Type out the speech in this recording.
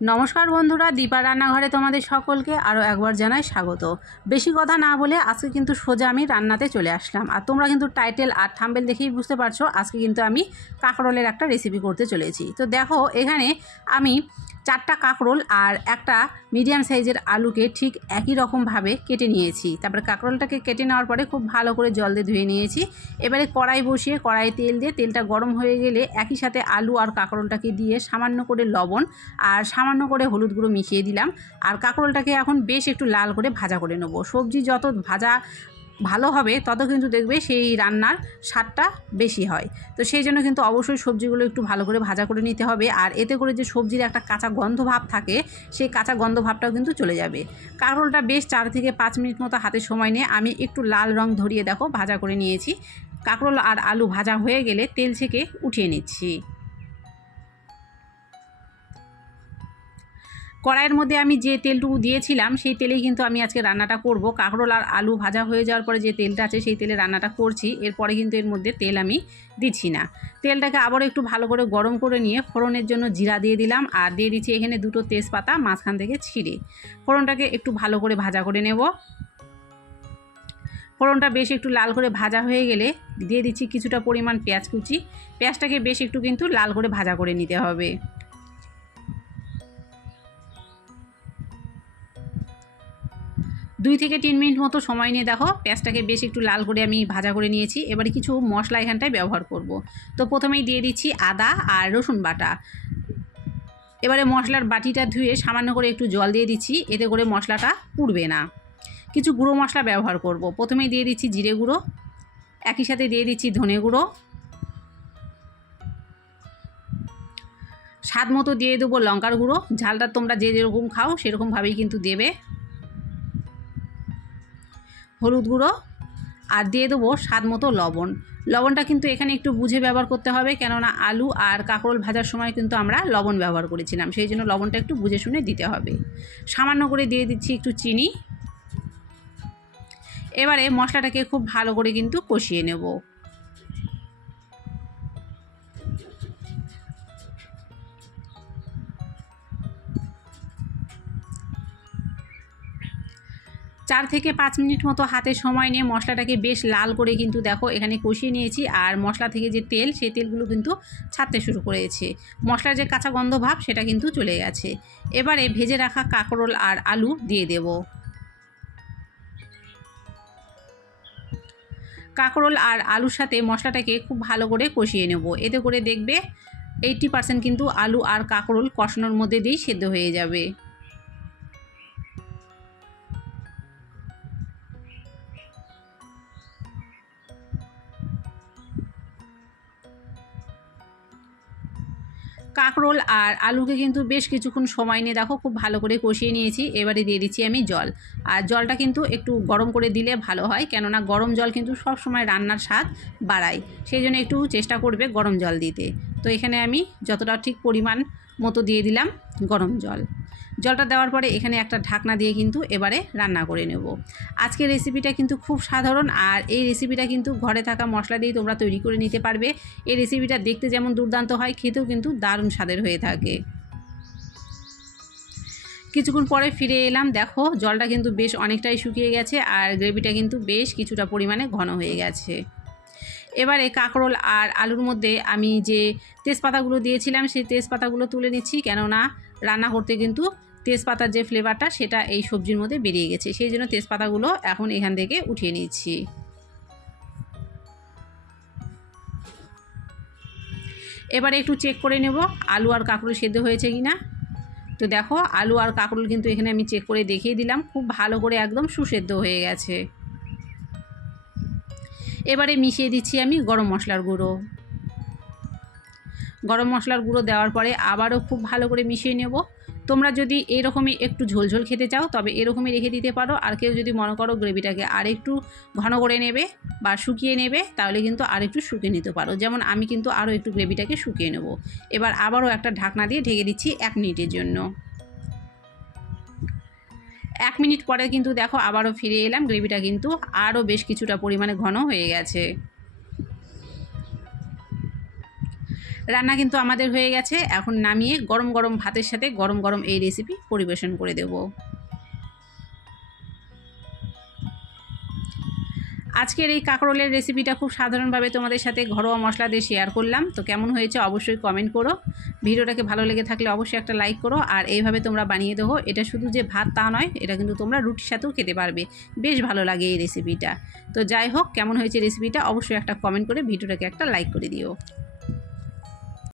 নমস্কার বন্ধুরা, দীপা রান্নাঘরে তোমাদের সকলকে আরও একবার জানাই স্বাগত। বেশি কথা না বলে আজকে কিন্তু সোজা আমি রান্নাতে চলে আসলাম। আর তোমরা কিন্তু টাইটেল আর থাম্বনেল দেখেই বুঝতে পারছো আজকে কিন্তু আমি কাঁকরোলের একটা রেসিপি করতে চলেছি। তো দেখো, এখানে আমি 4টা কাঁকরোল আর একটা মিডিয়াম সাইজের আলুকে ঠিক একই রকমভাবে কেটে নিয়েছি। তারপরে কাঁকরোলটাকে কেটে নেওয়ার পরে খুব ভালো করে জল দিয়ে ধুয়ে নিয়েছি। এবারে কড়াই বসিয়ে কড়াই তেল দিয়ে তেলটা গরম হয়ে গেলে একই সাথে আলু আর কাঁকরোলটাকে দিয়ে সামান্য করে লবণ আর সামান্য করে হলুদ গুঁড়ো মিশিয়ে দিলাম। আর কাঁকরোলটাকে এখন বেশ একটু লাল করে ভাজা করে নেব। সবজি যত ভাজা ভালো হবে তত কিন্তু দেখবে সেই রান্নার স্বাদটা বেশি হয়। তো সেই জন্য কিন্তু অবশ্যই সবজিগুলো একটু ভালো করে ভাজা করে নিতে হবে। আর এতে করে যে সবজির একটা কাঁচা গন্ধ ভাব থাকে, সেই কাঁচা গন্ধ ভাবটাও কিন্তু চলে যাবে। কাঁকরোলটা বেশ 4 থেকে 5 মিনিট মতো হাতে সময় নিয়ে আমি একটু লাল রং ধরিয়ে দেখো ভাজা করে নিয়েছি। কাঁকরোল আর আলু ভাজা হয়ে গেলে তেল থেকে উঠিয়ে নিচ্ছি। কড়াইয়ের মধ্যে আমি যে তেলটুকু দিয়েছিলাম সেই তেলেই কিন্তু আমি আজকে রান্নাটা করব। কাঁকরোল আর আলু ভাজা হয়ে যাওয়ার পরে যে তেলটা আছে সেই তেলে রান্নাটা করছি। এরপরে কিন্তু এর মধ্যে তেল আমি দিচ্ছি না। তেলটাকে আবারও একটু ভালো করে গরম করে নিয়ে ফোড়নের জন্য জিরা দিয়ে দিলাম আর দিয়ে দিচ্ছি এখানে 2টো তেজপাতা মাঝখান থেকে ছিঁড়ে। ফোড়নটাকে একটু ভালো করে ভাজা করে নেব। ফোড়নটা বেশ একটু লাল করে ভাজা হয়ে গেলে দিয়ে দিচ্ছি কিছুটা পরিমাণ পেঁয়াজ কুচি। পেঁয়াজটাকে বেশ একটু কিন্তু লাল করে ভাজা করে নিতে হবে। 2 থেকে 3 মিনিট মতো সময় নিয়ে দেখো পেঁয়াজটাকে বেশ একটু লাল করে আমি ভাজা করে নিয়েছি। এবারে কিছু মশলা এখানটায় ব্যবহার করব। তো প্রথমেই দিয়ে দিচ্ছি আদা আর রসুন বাটা। এবারে মশলার বাটিটা ধুয়ে সামান্য করে একটু জল দিয়ে দিচ্ছি, এতে করে মশলাটা পুড়বে না। কিছু গুঁড়ো মশলা ব্যবহার করব। প্রথমেই দিয়ে দিচ্ছি জিরে গুঁড়ো, একই সাথে দিয়ে দিচ্ছি ধনে গুঁড়ো, স্বাদ মতো দিয়ে দেবো লঙ্কার গুঁড়ো। ঝালটা তোমরা যে যেরকম খাও সেরকমভাবেই কিন্তু দেবে। হলুদ গুঁড়ো আর দিয়ে দেবো স্বাদ মতো লবণ। লবণটা কিন্তু এখানে একটু বুঝে ব্যবহার করতে হবে, কেননা আলু আর কাঁকরোল ভাজার সময় কিন্তু আমরা লবণ ব্যবহার করেছিলাম, সেই জন্য লবণটা একটু বুঝে শুনে দিতে হবে। সামান্য করে দিয়ে দিচ্ছি একটু চিনি। এবারে মশলাটাকে খুব ভালো করে কিন্তু কষিয়ে নেব। 4 থেকে 5 মিনিট মতো হাতে সময় নিয়ে মশলাটাকে বেশ লাল করে কিন্তু দেখো এখানে কষিয়ে নিয়েছি। আর মশলা থেকে যে তেল, সেই তেলগুলো কিন্তু ছাড়তে শুরু করেছে। মশলার যে কাঁচা গন্ধ ভাব সেটা কিন্তু চলে গেছে। এবারে ভেজে রাখা কাঁকরোল আর আলু দিয়ে দেব। কাঁকরোল আর আলুর সাথে মশলাটাকে খুব ভালো করে কষিয়ে নেব। এতে করে দেখবে 80% কিন্তু আলু আর কাঁকরোল কষানোর মধ্যে দিয়েই সেদ্ধ হয়ে যাবে। কাঁকরোল আর আলুকে কিন্তু বেশ কিছুক্ষণ সময় নিয়ে দেখো খুব ভালো করে কষিয়ে নিয়েছি। এবারে দিয়ে দিচ্ছি আমি জল। আর জলটা কিন্তু একটু গরম করে দিলে ভালো হয়, কেননা গরম জল কিন্তু সব সময় রান্নার স্বাদ বাড়ায়। সেই জন্য একটু চেষ্টা করবে গরম জল দিতে। তো এখানে আমি যতটা ঠিক পরিমাণ মতো দিয়ে দিলাম গরম জল। জলটা দেওয়ার পরে এখানে একটা ঢাকনা দিয়ে কিন্তু এবারে রান্না করে নেব। আজকের রেসিপিটা কিন্তু খুব সাধারণ, আর এই রেসিপিটা কিন্তু ঘরে থাকা মশলা দিয়েই তোমরা তৈরি করে নিতে পারবে। এই রেসিপিটা দেখতে যেমন দুর্দান্ত হয়, খেতেও কিন্তু দারুণ স্বাদের হয়ে থাকে। কিছুক্ষণ পরে ফিরে এলাম, দেখো জলটা কিন্তু বেশ অনেকটাই শুকিয়ে গেছে আর গ্রেভিটা কিন্তু বেশ কিছুটা পরিমাণে ঘন হয়ে গেছে। এবারে কাঁকরোল আর আলুর মধ্যে আমি যে তেজপাতাগুলো দিয়েছিলাম সেই তেজপাতাগুলো তুলে নিচ্ছি, কেননা রান্না করতে কিন্তু তেজপাতার যে ফ্লেভারটা সেটা এই সবজির মধ্যে বেরিয়ে গেছে। সেই জন্য তেজপাতাগুলো এখন এখান থেকে উঠিয়ে নিচ্ছি। এবারে একটু চেক করে নেব আলু আর কাঁকরোল সেদ্ধ হয়েছে কি না। তো দেখো আলু আর কাঁকরোল কিন্তু এখানে আমি চেক করে দেখিয়ে দিলাম, খুব ভালো করে একদম সুসেদ্ধ হয়ে গেছে। এবারে মিশিয়ে দিচ্ছি আমি গরম মশলার গুঁড়ো। গরম মশলার গুঁড়ো দেওয়ার পরে আবারও খুব ভালো করে মিশিয়ে নেব। তোমরা যদি এরকমই একটু ঝোলঝোল খেতে চাও তবে এরকমই রেখে দিতে পারো। আর কেউ যদি মনে করো গ্রেভিটাকে আর একটু ঘন করে নেবে বা শুকিয়ে নেবে, তাহলে কিন্তু আর একটু শুকিয়ে নিতে পারো। যেমন আমি কিন্তু আরও একটু গ্রেভিটাকে শুকিয়ে নেব। এবার আবারও একটা ঢাকনা দিয়ে ঢেকে দিচ্ছি 1 মিনিটের জন্য। 1 মিনিট পরে কিন্তু দেখো আবারও ফিরে এলাম, গ্রেভিটা কিন্তু আরও বেশ কিছুটা পরিমাণে ঘন হয়ে গেছে। রান্না কিন্তু আমাদের হয়ে গেছে, এখন নামিয়ে গরম গরম ভাতের সাথে গরম গরম এই রেসিপি পরিবেশন করে দেব। আজকের এই কাঁকরোলের রেসিপিটা খুব সাধারণভাবে তোমাদের সাথে ঘরোয়া মশলা দিয়ে শেয়ার করলাম। তো কেমন হয়েছে অবশ্যই কমেন্ট করো। ভিডিওটাকে ভালো লেগে থাকলে অবশ্যই একটা লাইক করো, আর এইভাবে তোমরা বানিয়ে দেবো। এটা শুধু যে ভাত তা নয়, এটা কিন্তু তোমরা রুটির সাথেও খেতে পারবে, বেশ ভালো লাগে এই রেসিপিটা। তো যাই হোক, কেমন হয়েছে রেসিপিটা অবশ্যই একটা কমেন্ট করে ভিডিওটাকে একটা লাইক করে দিও।